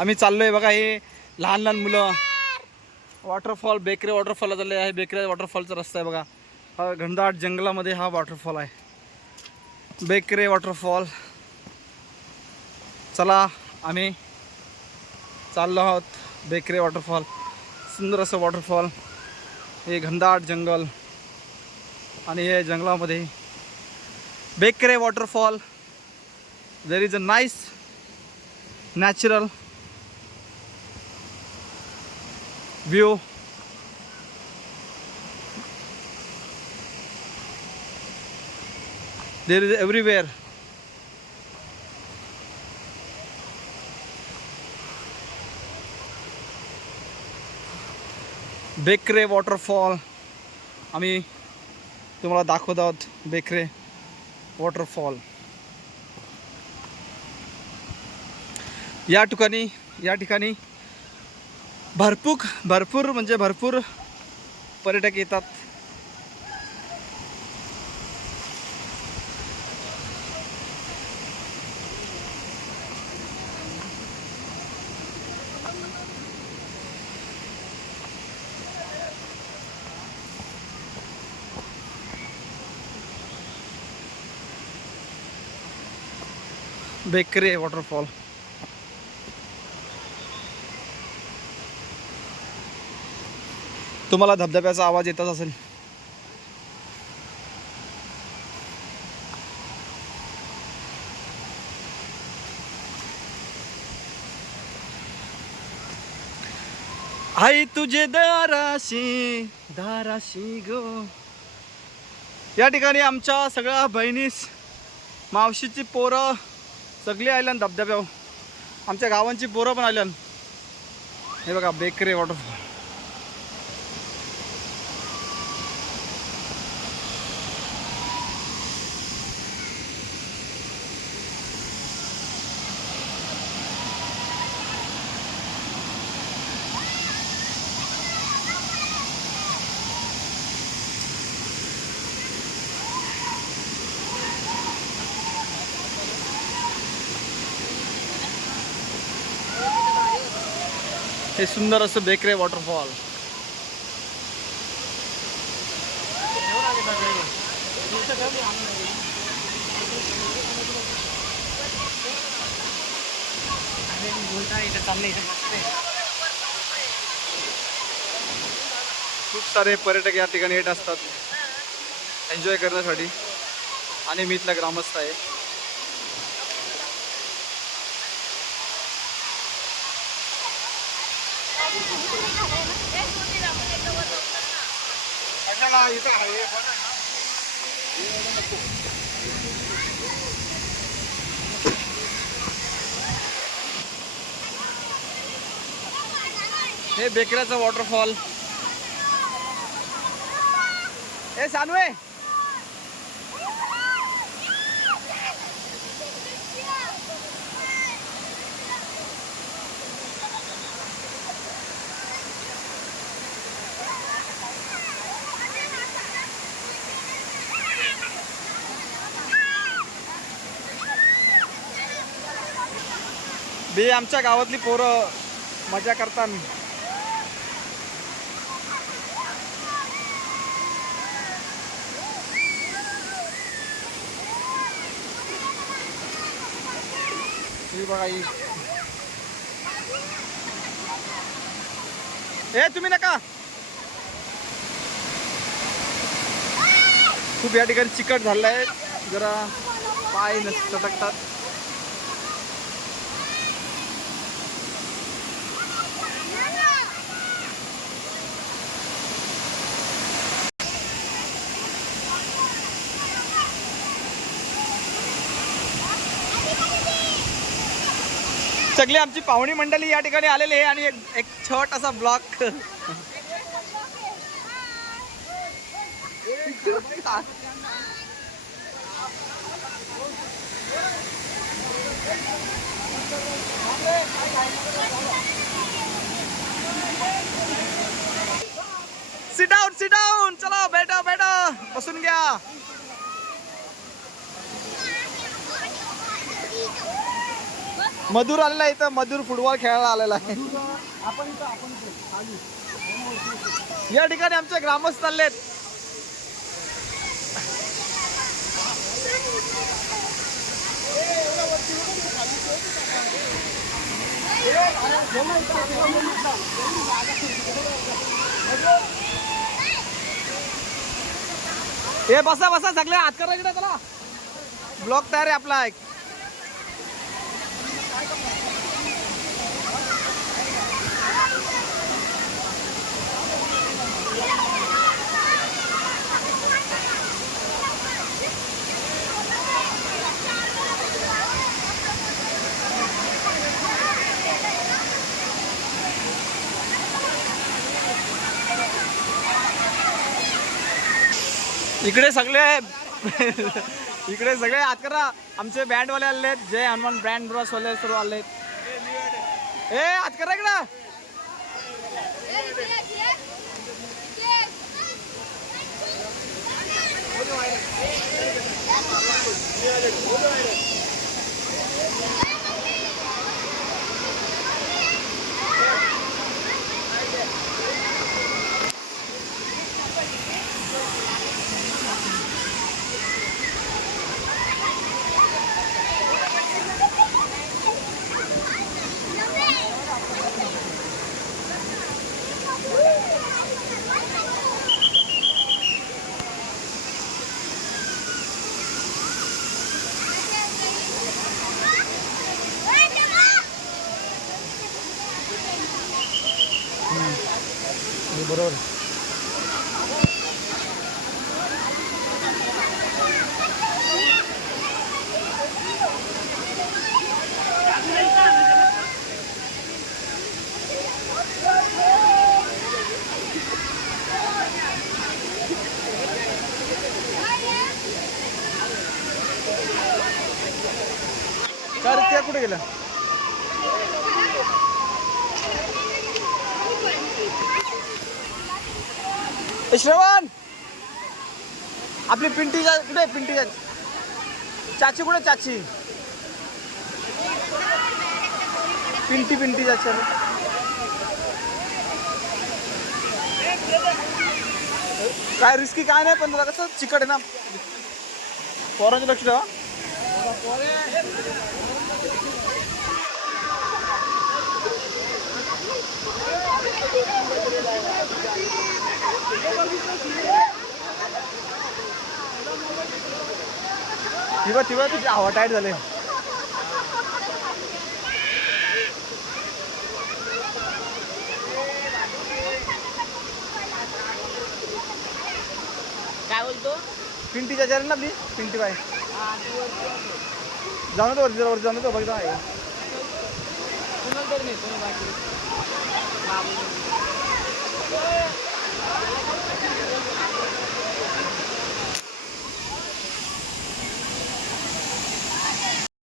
आम्ही चाललो आहे बघा हे लहान लहान मुलं. वॉटरफॉल बेकरे वॉटरफॉलला चालले आहे बेकरे वॉटरफॉलचा रस्ता आहे बघा. हा घनदाट जंगलामध्ये हा वॉटरफॉल आहे. बेकरे वॉटरफॉल चला आम्ही चाललो आहोत. बेकरे वॉटरफॉल सुंदर असं वॉटरफॉल हे घनदाट जंगल. आणि हे जंगलामध्ये Bekare waterfall there is a nice natural view there is everywhere Bekare waterfall आम्ही तुम्हाला दाखवत आहोत बेकरे वॉटरफॉल या ठिकाणी या ठिकाणी भरपूर भरपूर म्हणजे भरपूर पर्यटक येतात. बेकरे वॉटरफॉल. तुम्हाला धबधब्याचा आवाज येतच असेल. आई तुझे दाराशी दाराशी गो. या ठिकाणी आमच्या सगळ्या बहिणीस मावशीची पोरं सगळी आयल्यान धबधब्यावर. आमच्या गावांची पोरं पण आल्यान हे बघा बेकरे वॉटरफॉल. हे सुंदर असं बेकरे वॉटरफॉल खूप सारे पर्यटक या ठिकाणी येत असतात. एन्जॉय करण्यासाठी. आणि मी इथला ग्रामस्थ आहे. हे बेकऱ्याचा वॉटरफॉल ए सानवे! बे आमच्या गावातली पोरं मजा करतात. ही बघा ए तुम्ही नका. खूप या ठिकाणी चिकट झालं आहे जरा पाय नस चटकतात. सगळी आमची पाहुणी मंडळी या ठिकाणी आलेली आहे आणि एक एक छोटासा block. Sit down sit down चला बेटा बेटा बसून घ्या. मधुर आलेला आहे इथं मधुर फुटबॉल खेळायला आलेला आहे. या ठिकाणी आमचे ग्रामस्थ चाललेत हे बसा बसा सगळे हात करायचे इकडे चला. ब्लॉक तयार आहे आपला एक. इकडे सगळे इकडे सगळे आज करा. आमचे बँडवाले आले आहेत. जय हनुमान ब्रँड ब्रॉस वाले सर्व आले आहेत. ए आज करा इकडं. रे, त्या कुठे गेलं श्रवण! आपली पिंटी जा कुठे पिंटी जा? चाची कुठे चाची? पिंटी पिंटी जाची काय रिस्की काय नाही पण जरा कसं चिकट आहे ना? पोरांचं लक्ष ठेवा. तिवा तिवा तुझी हवा टाईट झाले. काय बोलतो? पिंटी चाचारी ना आपली? पिंटी बाई. जाऊन तो वरती जरा वरती जाऊन तो आहे. ทำ